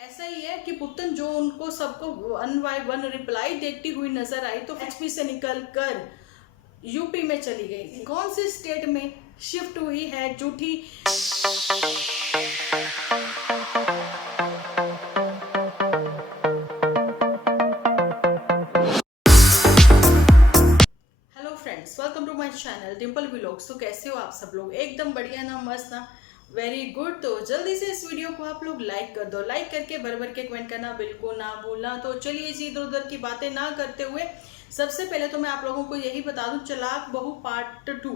ऐसा ही है कि पुत्तन जो उनको सबको वन बाय वन रिप्लाई देती हुई नजर आई तो एचपी से निकल कर यूपी में चली गई थी। कौन सी स्टेट में शिफ्ट हुई है जूठी? Hello friends, welcome to my channel Dimple vlogs. तो कैसे हो आप सब लोग? एकदम बढ़िया ना, मस्त ना, वेरी गुड। तो जल्दी से इस वीडियो को आप लोग लाइक कर दो। लाइक करके भर भर के कमेंट करना बिल्कुल ना भूलना। तो चलिए जी, इधर उधर की बातें ना करते हुए सबसे पहले तो मैं आप लोगों को यही बता दूं, चलाक बहू पार्ट 2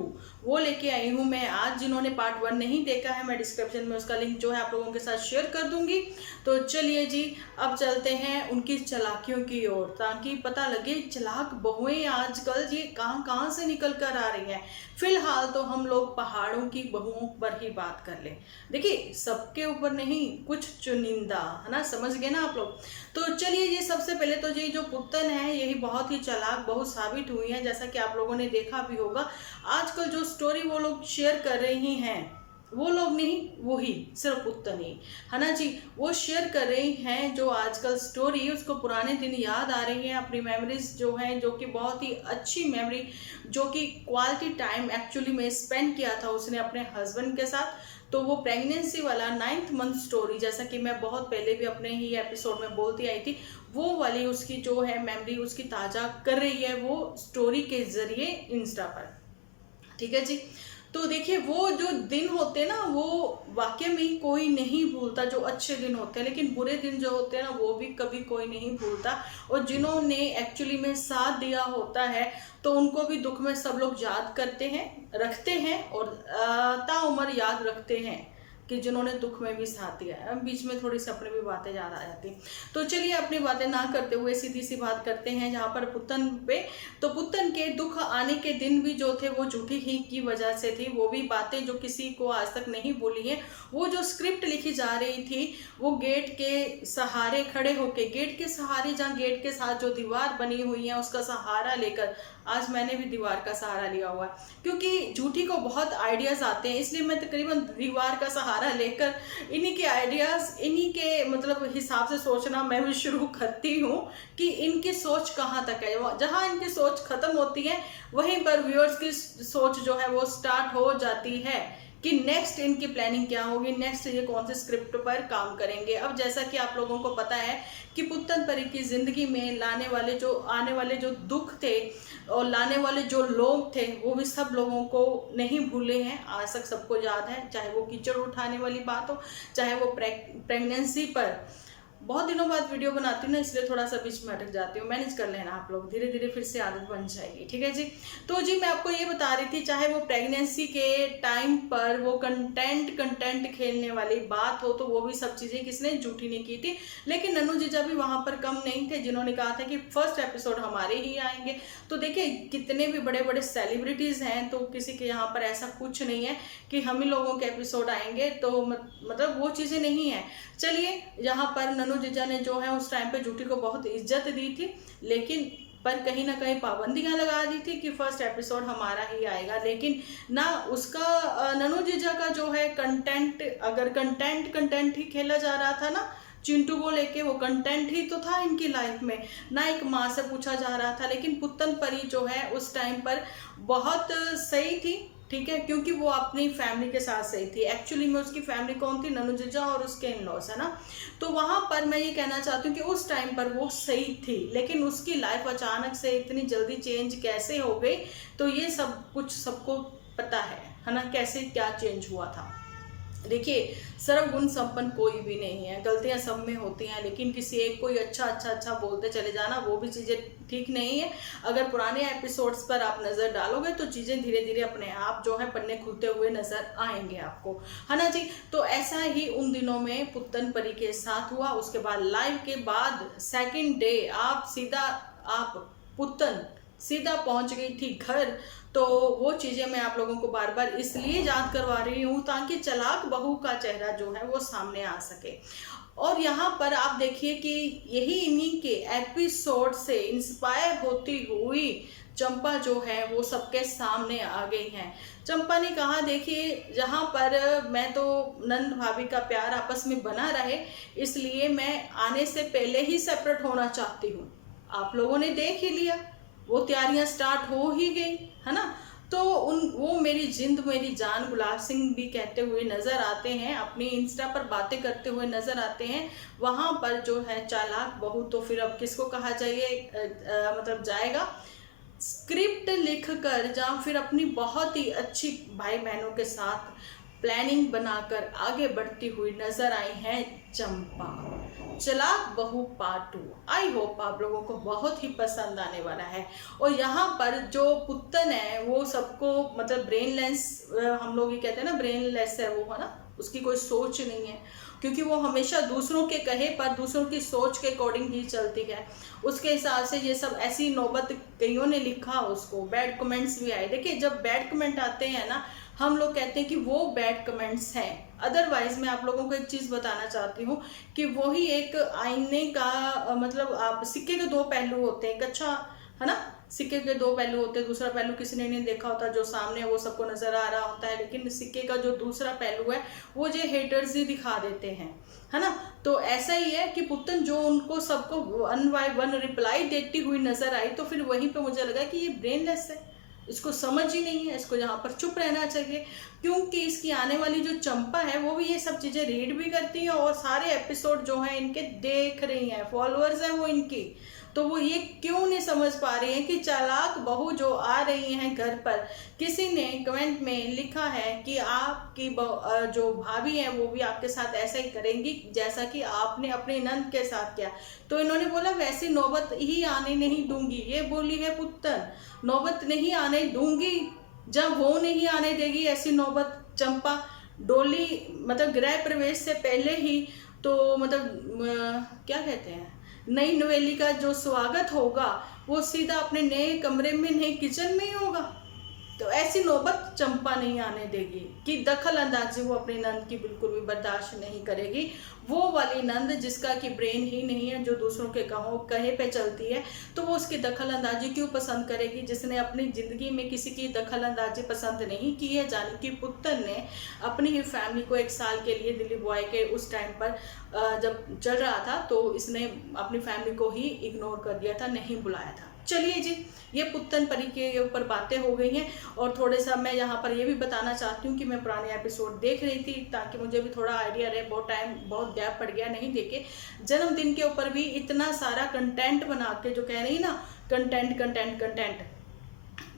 वो लेके आई हूं मैं आज। जिन्होंने पार्ट 1 नहीं देखा है, मैं डिस्क्रिप्शन में उसका लिंक जो है आप लोगों के साथ शेयर कर दूंगी। तो चलिए जी, अब चलते हैं उनकी चालाकियों की ओर, ताकि पता लगे चलाक बहुएं आजकल ये कहाँ कहाँ से निकल कर आ रही हैं। फिलहाल तो हम लोग पहाड़ों की बहुओं पर ही बात कर लें। देखिए, सबके ऊपर नहीं, कुछ चुनिंदा, है ना, समझ गए ना आप लोग। तो चलिए ये सबसे पहले तो ये जो पुत्तन है यही बहुत ही चालाक बहु साबित हुई है। जैसा कि आप लोगों ने देखा भी होगा, आजकल जो स्टोरी वो लोग शेयर कर रही हैं, वो लोग नहीं, वही सिर्फ पुत्तन ही, है ना जी, वो शेयर कर रही हैं जो आजकल स्टोरी, उसको पुराने दिन याद आ रही है, अपनी मेमोरीज जो हैं, जो कि बहुत ही अच्छी मेमोरी, जो कि क्वालिटी टाइम एक्चुअली में स्पेंड किया था उसने अपने हस्बैंड के साथ। तो वो प्रेगनेंसी वाला 9th मंथ स्टोरी, जैसा कि मैं बहुत पहले भी अपने ही एपिसोड में बोलती आई थी, वो वाली उसकी जो है मेमोरी उसकी ताज़ा कर रही है वो स्टोरी के जरिए इंस्टा पर। ठीक है जी। तो देखिए, वो जो दिन होते हैं ना, वो वाकई में ही कोई नहीं भूलता, जो अच्छे दिन होते हैं। लेकिन बुरे दिन जो होते हैं ना, वो भी कभी कोई नहीं भूलता। और जिन्होंने एक्चुअली में साथ दिया होता है, तो उनको भी दुख में सब लोग याद करते हैं, रखते हैं, और ताउम्र याद रखते हैं कि जिन्होंने दुख में भी साथ दिया है। बीच में थोड़ी सी अपनी भी बातें याद आ जाती। तो चलिए, अपनी बातें ना करते हुए सीधी सी बात करते हैं जहाँ पर पुत्तन पे। तो पुत्तन के दुख आने के दिन भी जो थे वो झूठी ही की वजह से थी। वो भी बातें जो किसी को आज तक नहीं बोली है। वो जो स्क्रिप्ट लिखी जा रही थी, वो गेट के सहारे खड़े होके, गेट के सहारे, जहाँ गेट के साथ जो दीवार बनी हुई है उसका सहारा लेकर, आज मैंने भी दीवार का सहारा लिया हुआ है, क्योंकि झूठी को बहुत आइडियाज आते हैं, इसलिए मैं तकरीबन दीवार का सहारा लेकर इन्हीं के आइडियाज, इन्हीं के मतलब हिसाब से सोचना मैं भी शुरू करती हूँ कि इनकी सोच कहाँ तक है। जहाँ इनकी सोच खत्म होती है, वहीं पर व्यूअर्स की सोच जो है वो स्टार्ट हो जाती है कि नेक्स्ट इनकी प्लानिंग क्या होगी, नेक्स्ट ये कौन से स्क्रिप्ट पर काम करेंगे। अब जैसा कि आप लोगों को पता है कि पुत्तन परी की जिंदगी में लाने वाले जो आने वाले जो दुख थे और लाने वाले जो लोग थे, वो भी सब लोगों को नहीं भूले हैं, आज तक सबको याद है। चाहे वो कीचड़ उठाने वाली बात हो, चाहे वो प्रेगनेंसी पर, बहुत दिनों बाद वीडियो बनाती हूँ ना, इसलिए थोड़ा सा बीच में अटक जाती हूँ, मैनेज कर लेना आप लोग, धीरे धीरे फिर से आदत बन जाएगी। ठीक है जी। तो जी, मैं आपको ये बता रही थी, चाहे वो प्रेगनेंसी के टाइम पर वो कंटेंट खेलने वाली बात हो, तो वो भी सब चीज़ें किसने, झूठी ने की थी। लेकिन नन्नू जीजा भी वहाँ पर कम नहीं थे, जिन्होंने कहा था कि फर्स्ट एपिसोड हमारे ही आएंगे। तो देखिए, कितने भी बड़े बड़े सेलिब्रिटीज़ हैं, तो किसी के यहाँ पर ऐसा कुछ नहीं है कि हम ही लोगों के एपिसोड आएंगे, तो मतलब वो चीज़ें नहीं है। चलिए, यहाँ पर नन्नू जीजा ने जो है उस टाइम पे झूठी को बहुत इज्जत दी थी, लेकिन पर कहीं ना कहीं पाबंदियां लगा दी थी कि फर्स्ट एपिसोड हमारा ही आएगा। लेकिन ना उसका नन्नू जीजा का जो है कंटेंट, अगर कंटेंट ही खेला जा रहा था ना, चिंटू को लेके, वो कंटेंट ही तो था इनकी लाइफ में, ना एक माँ से पूछा जा रहा था। लेकिन पुत्तन परी जो है उस टाइम पर बहुत सही थी। ठीक है, क्योंकि वो अपनी फैमिली के साथ सही थी। एक्चुअली में उसकी फैमिली कौन थी, नन्नू जीजा और उसके इन लॉस, है ना। तो वहां पर मैं ये कहना चाहती हूँ कि उस टाइम पर वो सही थी, लेकिन उसकी लाइफ अचानक से इतनी जल्दी चेंज कैसे हो गई, तो ये सब कुछ सबको पता है ना, कैसे क्या चेंज हुआ था। देखिए, सर्वगुण संपन्न कोई भी नहीं है, गलतियां सब में होती हैं, लेकिन किसी एक कोई अच्छा बोलते चले जाना, वो भी चीज़ें ठीक नहीं है। अगर पुराने एपिसोड्स पर आप नज़र डालोगे तो चीज़ें धीरे धीरे अपने आप जो है पन्ने खुलते हुए नजर आएंगे आपको, है ना जी। तो ऐसा ही उन दिनों में पुत्तन परी के साथ हुआ। उसके बाद लाइव के बाद सेकेंड डे आप पुत्तन सीधा पहुंच गई थी घर। तो वो चीज़ें मैं आप लोगों को बार बार इसलिए याद करवा रही हूँ ताकि चालाक बहू का चेहरा जो है वो सामने आ सके। और यहाँ पर आप देखिए कि यही इन्हीं के एपिसोड से इंस्पायर होती हुई चंपा जो है वो सबके सामने आ गई हैं। चंपा ने कहा देखिए जहाँ पर मैं तो नंद भाभी का प्यार आपस में बना रहे, इसलिए मैं आने से पहले ही सेपरेट होना चाहती हूँ। आप लोगों ने देख ही लिया, वो तैयारियां स्टार्ट हो ही गई, है ना। तो वो मेरी जिंद मेरी जान गुलाब सिंह भी कहते हुए नजर आते हैं, अपनी इंस्टा पर बातें करते हुए नजर आते हैं। वहां पर जो है चालाक बहू, तो फिर अब किसको कहा जाइए, मतलब जाएगा स्क्रिप्ट लिखकर या फिर अपनी बहुत ही अच्छी भाई बहनों के साथ प्लानिंग बनाकर आगे बढ़ती हुई नजर आई है चंपा। चालाक बहू पार्ट 2 आई होप आप लोगों को बहुत ही पसंद आने वाला है। और यहाँ पर जो पुत्तन है वो सबको मतलब ब्रेनलेस, हम लोग ये कहते हैं ना ब्रेनलेस है वो, है ना, उसकी कोई सोच नहीं है, क्योंकि वो हमेशा दूसरों के कहे पर दूसरों की सोच के अकॉर्डिंग ही चलती है। उसके हिसाब से ये सब ऐसी नौबत कईयों ने लिखा, उसको बैड कमेंट्स भी आए। देखिए जब बैड कमेंट आते हैं ना, हम लोग कहते हैं कि वो बैड कमेंट्स हैं। अदरवाइज मैं आप लोगों को एक चीज़ बताना चाहती हूँ कि वही एक आईने का मतलब आप सिक्के के दो पहलू होते हैं, एक अच्छा, है ना, सिक्के के दो पहलू होते हैं, दूसरा पहलू किसी ने नहीं देखा होता, जो सामने है वो सबको नजर आ रहा होता है, लेकिन सिक्के का जो दूसरा पहलू है वो जो हेटर्स ही दिखा देते हैं, है ना। तो ऐसा ही है कि पुत्तन जो उनको सबको वन बाय वन रिप्लाई देती हुई नजर आई, तो फिर वहीं पे मुझे लगा कि ये ब्रेनलेस है, इसको समझ ही नहीं है, इसको यहाँ पर चुप रहना चाहिए, क्योंकि इसकी आने वाली जो चंपा है वो भी ये सब चीज़ें रीड भी करती है और सारे एपिसोड जो हैं इनके देख रही हैं, फॉलोअर्स हैं वो इनकी। तो वो ये क्यों नहीं समझ पा रही हैं कि चालाक बहू जो आ रही हैं घर पर। किसी ने कमेंट में लिखा है कि आपकी जो भाभी हैं वो भी आपके साथ ऐसा ही करेंगी जैसा कि आपने अपने नंद के साथ किया। तो इन्होंने बोला वैसी नौबत ही आने नहीं दूंगी, ये बोली है पुत्तन, नौबत नहीं आने दूंगी। जब वो नहीं आने देगी ऐसी नौबत, चंपा डोली मतलब गृह प्रवेश से पहले ही तो मतलब क्या कहते हैं, नई नवेली का जो स्वागत होगा वो सीधा अपने नए कमरे में, नए किचन में ही होगा। तो ऐसी नौबत चंपा नहीं आने देगी कि दखल अंदाजी वो अपने नंद की बिल्कुल भी बर्दाश्त नहीं करेगी। वो वाली नंद जिसका कि ब्रेन ही नहीं है, जो दूसरों के कहे पे चलती है, तो वो उसकी दखल अंदाजी क्यों पसंद करेगी, जिसने अपनी ज़िंदगी में किसी की दखल अंदाजी पसंद नहीं की है। जाने कि पुत्तन ने अपनी ही फैमिली को 1 साल के लिए दिलीप बॉय के उस टाइम पर जब चल रहा था तो इसने अपनी फैमिली को ही इग्नोर कर दिया था, नहीं बुलाया था। चलिए जी, ये पुत्तन परी के ऊपर बातें हो गई हैं। और थोड़े सा मैं यहाँ पर ये भी बताना चाहती हूँ कि मैं पुराने एपिसोड देख रही थी ताकि मुझे भी थोड़ा आइडिया रहे, बहुत गैप पड़ गया नहीं देखे। जन्मदिन के ऊपर भी इतना सारा कंटेंट बना के जो कह रही ना, कंटेंट कंटेंट कंटेंट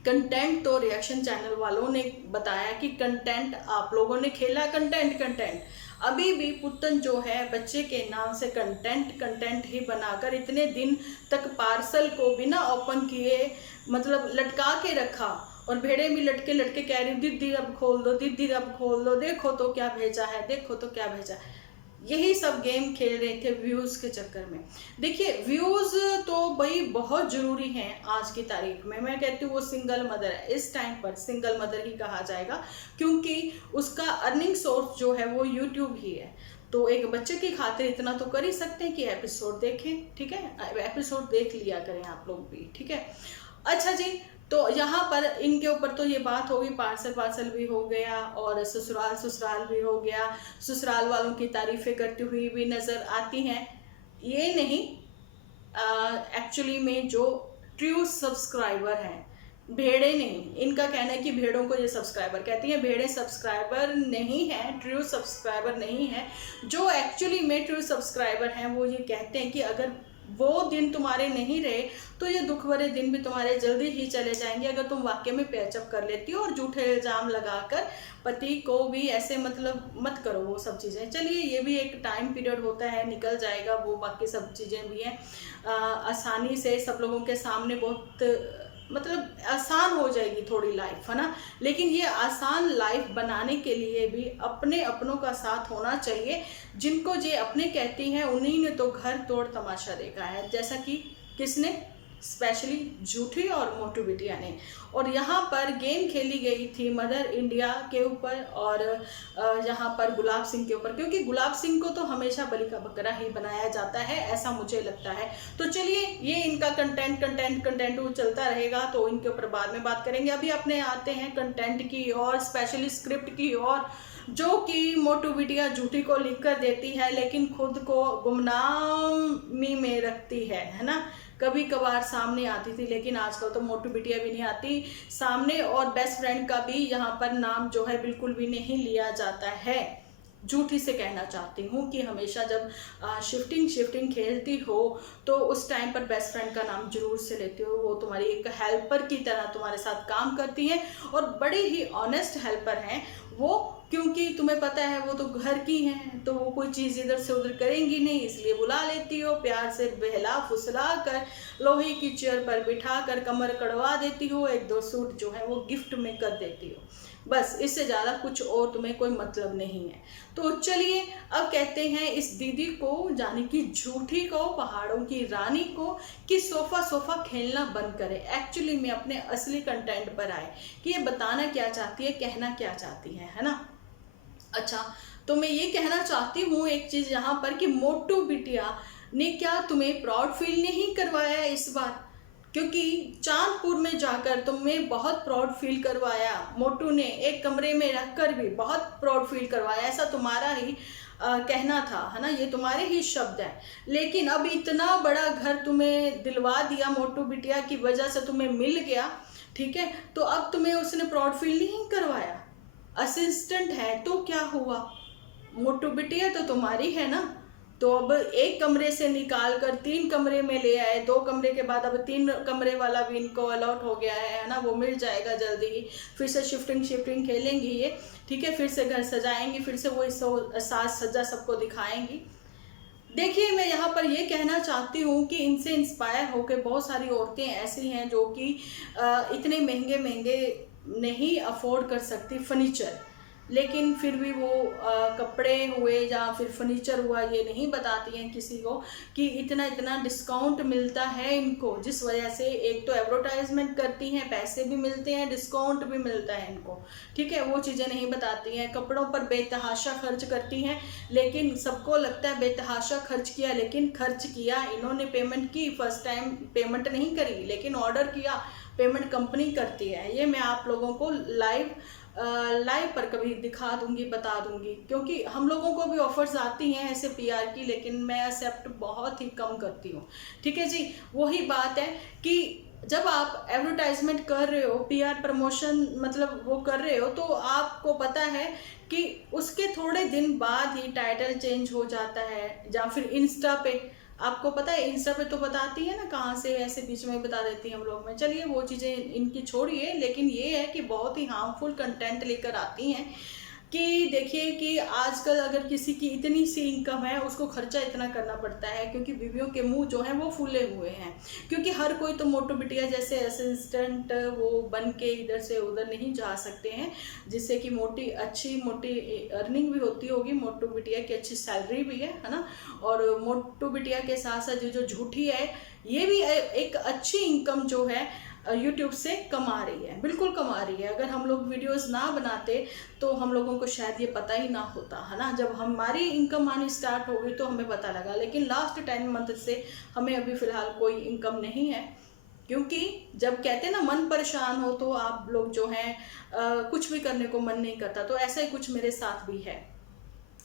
कंटेंट, तो रिएक्शन चैनल वालों ने बताया कि कंटेंट आप लोगों ने खेला, कंटेंट कंटेंट। अभी भी पुत्तन जो है बच्चे के नाम से कंटेंट ही बनाकर इतने दिन तक पार्सल को बिना ओपन किए मतलब लटका के रखा, और भेड़े भी लटके लटके कह रही दीदी अब खोल दो, दीदी अब खोल दो, देखो तो क्या भेजा है, देखो तो क्या भेजा है। यही सब गेम खेल रहे थे व्यूज़ के चक्कर में। देखिए व्यूज़ तो भाई बहुत ज़रूरी हैं आज की तारीख में। मैं कहती हूँ वो सिंगल मदर है, इस टाइम पर सिंगल मदर ही कहा जाएगा, क्योंकि उसका अर्निंग सोर्स जो है वो यूट्यूब ही है। तो एक बच्चे की खातिर इतना तो कर ही सकते हैं कि एपिसोड देखें, ठीक है, एपिसोड देख लिया करें आप लोग भी, ठीक है। अच्छा जी, तो यहाँ पर इनके ऊपर तो ये बात होगी, पार्सल भी हो गया और ससुराल भी हो गया। ससुराल वालों की तारीफें करती हुई भी नज़र आती हैं। ये नहीं, एक्चुअली में जो ट्रू सब्सक्राइबर हैं, भेड़े नहीं, इनका कहना है कि भेड़ों को ये सब्सक्राइबर कहती हैं, भेड़े सब्सक्राइबर नहीं है, ट्रू सब्सक्राइबर नहीं है। जो एक्चुअली में ट्रू सब्सक्राइबर हैं वो ये कहते हैं कि अगर वो दिन तुम्हारे नहीं रहे तो ये दुख भरे दिन भी तुम्हारे जल्दी ही चले जाएंगे, अगर तुम वाकई में पैचअप कर लेती हो और झूठे इल्ज़ाम लगाकर पति को भी ऐसे मतलब मत करो वो सब चीज़ें। चलिए ये भी एक टाइम पीरियड होता है, निकल जाएगा वो, बाकी सब चीज़ें भी हैं। आसानी से सब लोगों के सामने बहुत मतलब आसान हो जाएगी थोड़ी लाइफ, है ना। लेकिन ये आसान लाइफ बनाने के लिए भी अपने अपनों का साथ होना चाहिए। जिनको ये अपने कहती हैं उन्हीं ने तो घर तोड़ तमाशा देखा है, जैसा कि किसने, स्पेशली झूठी और मोटू बिटिया ने। और यहाँ पर गेम खेली गई थी मदर इंडिया के ऊपर और यहाँ पर गुलाब सिंह के ऊपर, क्योंकि गुलाब सिंह को तो हमेशा बलि का बकरा ही बनाया जाता है, ऐसा मुझे लगता है। तो चलिए, ये इनका कंटेंट वो चलता रहेगा, तो इनके ऊपर बाद में बात करेंगे। अभी अपने आते हैं कंटेंट की और स्पेशली स्क्रिप्ट की और, जो कि मोटू बिटिया झूठी को लिख कर देती है लेकिन खुद को गुमनामी में रखती है ना। कभी कभार सामने आती थी लेकिन आजकल तो मोटू बिटिया भी नहीं आती सामने, और बेस्ट फ्रेंड का भी यहाँ पर नाम जो है बिल्कुल भी नहीं लिया जाता है। झूठी से कहना चाहती हूँ कि हमेशा जब शिफ्टिंग खेलती हो तो उस टाइम पर बेस्ट फ्रेंड का नाम जरूर से लेती हो। वो तुम्हारी एक हेल्पर की तरह तुम्हारे साथ काम करती है और बड़ी ही ऑनेस्ट हेल्पर हैं वो, क्योंकि तुम्हें पता है वो तो घर की हैं, तो वो कोई चीज़ इधर से उधर करेंगी नहीं, इसलिए बुला लेती हो, प्यार से बहला फुसला कर लोहे की चेयर पर बिठा कर कमर कड़वा देती हो, एक दो सूट जो है वो गिफ्ट में कर देती हो, बस इससे ज़्यादा कुछ और तुम्हें कोई मतलब नहीं है। तो चलिए अब कहते हैं इस दीदी को, यानी कि झूठी को, पहाड़ों की रानी को, कि सोफा खेलना बंद करे। एक्चुअली में अपने असली कंटेंट पर आए कि ये बताना क्या चाहती है, कहना क्या चाहती है ना। अच्छा, तो मैं ये कहना चाहती हूँ एक चीज़ यहाँ पर कि मोटू बिटिया ने क्या तुम्हें प्राउड फील नहीं करवाया इस बार? क्योंकि चांदपुर में जाकर तुम्हें बहुत प्राउड फील करवाया मोटू ने, एक कमरे में रखकर भी बहुत प्राउड फील करवाया, ऐसा तुम्हारा ही कहना था, है ना, ये तुम्हारे ही शब्द हैं। लेकिन अब इतना बड़ा घर तुम्हें दिलवा दिया मोटू बिटिया की वजह से, तुम्हें मिल गया, ठीक है, तो अब तुम्हें उसने प्राउड फील नहीं करवाया। असिस्टेंट है तो क्या हुआ, मोटू बिटिया तो तुम्हारी है ना। तो अब एक कमरे से निकाल कर 3 कमरे में ले आए, 2 कमरे के बाद अब 3 कमरे वाला भी इनको अलॉट हो गया है ना, वो मिल जाएगा जल्दी ही। फिर से शिफ्टिंग खेलेंगी ये, ठीक है, फिर से घर सजाएंगी, फिर से वही साज सज्जा सबको दिखाएंगी। देखिए, मैं यहाँ पर ये कहना चाहती हूँ कि इनसे इंस्पायर होकर बहुत सारी औरतें ऐसी हैं जो कि इतने महंगे नहीं अफोर्ड कर सकती फर्नीचर, लेकिन फिर भी वो कपड़े हुए या फिर फर्नीचर हुआ ये नहीं बताती हैं किसी को कि इतना डिस्काउंट मिलता है इनको, जिस वजह से एक तो एडवर्टाइजमेंट करती हैं, पैसे भी मिलते हैं, डिस्काउंट भी मिलता है इनको, ठीक है, वो चीज़ें नहीं बताती हैं। कपड़ों पर बेतहाशा खर्च करती हैं, लेकिन सबको लगता है बेतहाशा खर्च किया, लेकिन खर्च किया इन्होंने, पेमेंट की, फर्स्ट टाइम पेमेंट नहीं करी लेकिन ऑर्डर किया, पेमेंट कंपनी करती है। ये मैं आप लोगों को लाइव पर कभी दिखा दूंगी, बता दूंगी, क्योंकि हम लोगों को भी ऑफर्स आती हैं ऐसे पीआर की, लेकिन मैं एक्सेप्ट बहुत ही कम करती हूँ, ठीक है जी। वही बात है कि जब आप एडवर्टाइजमेंट कर रहे हो, पीआर प्रमोशन मतलब वो कर रहे हो, तो आपको पता है कि उसके थोड़े दिन बाद ही टाइटल चेंज हो जाता है, या फिर इंस्टा पे, आपको पता है इंस्टा पे तो बताती है ना, कहाँ से ऐसे बीच में बता देती हैं हम लोग में। चलिए वो चीज़ें इनकी छोड़िए, लेकिन ये है कि बहुत ही हार्मफुल कंटेंट लेकर आती हैं कि देखिए कि आजकल अगर किसी की इतनी सी इनकम है, उसको खर्चा इतना करना पड़ता है, क्योंकि बीवियों के मुंह जो हैं वो फूले हुए हैं, क्योंकि हर कोई तो मोटू बिटिया जैसे असिस्टेंट वो बन के इधर से उधर नहीं जा सकते हैं, जिससे कि मोटी अर्निंग भी होती होगी, मोटू बिटिया की अच्छी सैलरी भी है ना। और मोटू बिटिया के साथ साथ जो झूठी है, ये भी एक अच्छी इनकम जो है यूट्यूब से कमा रही है, बिल्कुल कमा रही है। अगर हम लोग वीडियोस ना बनाते तो हम लोगों को शायद ये पता ही ना होता, है ना। जब हमारी इनकम आनी स्टार्ट हो गई तो हमें पता लगा, लेकिन लास्ट 10 मंथ से हमें अभी फ़िलहाल कोई इनकम नहीं है, क्योंकि जब कहते हैं ना मन परेशान हो तो आप लोग जो हैं कुछ भी करने को मन नहीं करता, तो ऐसा ही कुछ मेरे साथ भी है।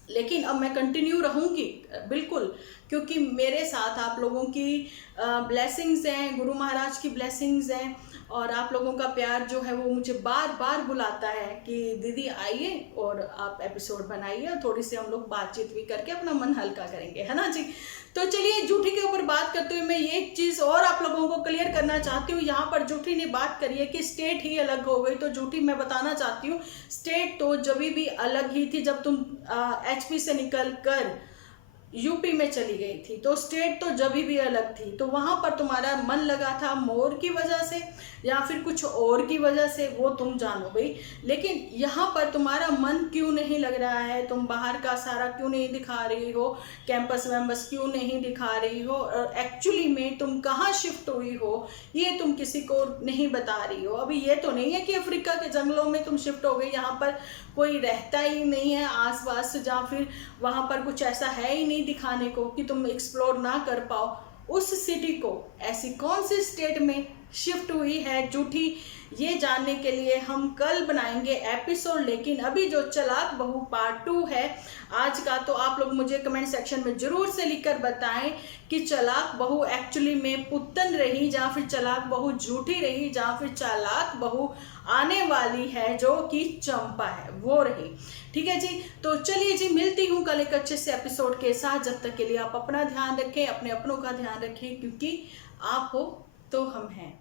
लेकिन अब मैं कंटिन्यू रहूँगी बिल्कुल, क्योंकि मेरे साथ आप लोगों की ब्लेसिंग्स हैं, गुरु महाराज की ब्लेसिंग्स हैं, और आप लोगों का प्यार जो है वो मुझे बार बार बुलाता है कि दीदी आइए और आप एपिसोड बनाइए, और थोड़ी सी हम लोग बातचीत भी करके अपना मन हल्का करेंगे, है ना जी। तो चलिए, झूठी के ऊपर बात करते हुए मैं ये एक चीज़ और आप लोगों को क्लियर करना चाहती हूँ। यहाँ पर झूठी ने बात करी है कि स्टेट ही अलग हो गई, तो झूठी मैं बताना चाहती हूँ, स्टेट तो जब भी अलग ही थी, जब तुम HP से निकल कर यूपी में चली गई थी, तो स्टेट तो जब भी अलग थी, तो वहां पर तुम्हारा मन लगा था मोर की वजह से या फिर कुछ और की वजह से, वो तुम जानो भाई। लेकिन यहाँ पर तुम्हारा मन क्यों नहीं लग रहा है, तुम बाहर का सारा क्यों नहीं दिखा रही हो, कैंपस वैम्पस क्यों नहीं दिखा रही हो, और एक्चुअली में तुम कहाँ शिफ्ट हुई हो ये तुम किसी को नहीं बता रही हो। अभी ये तो नहीं है कि अफ्रीका के जंगलों में तुम शिफ्ट हो गई, यहाँ पर कोई रहता ही नहीं है आस पास, या फिर वहां पर कुछ ऐसा है ही नहीं दिखाने को कि तुम एक्सप्लोर ना कर पाओ। उस सिटी को ऐसी कौन सी स्टेट में शिफ्ट हुई है झूठी, ये जानने के लिए हम कल बनाएंगे एपिसोड। लेकिन अभी जो चलाक बहू पार्ट 2 है आज का, तो आप लोग मुझे कमेंट सेक्शन में जरूर से लिखकर बताएं कि चलाक बहू एक्चुअली में पुत्तन रही, या फिर चलाक बहू झूठी रही, या फिर चालाक बहू आने वाली है जो कि चंपा है वो रही। ठीक है जी, तो चलिए जी, मिलती हूँ कल एक अच्छे से एपिसोड के साथ। जब तक के लिए आप अपना ध्यान रखें, अपने अपनों का ध्यान रखें, क्योंकि आप हो तो हम हैं।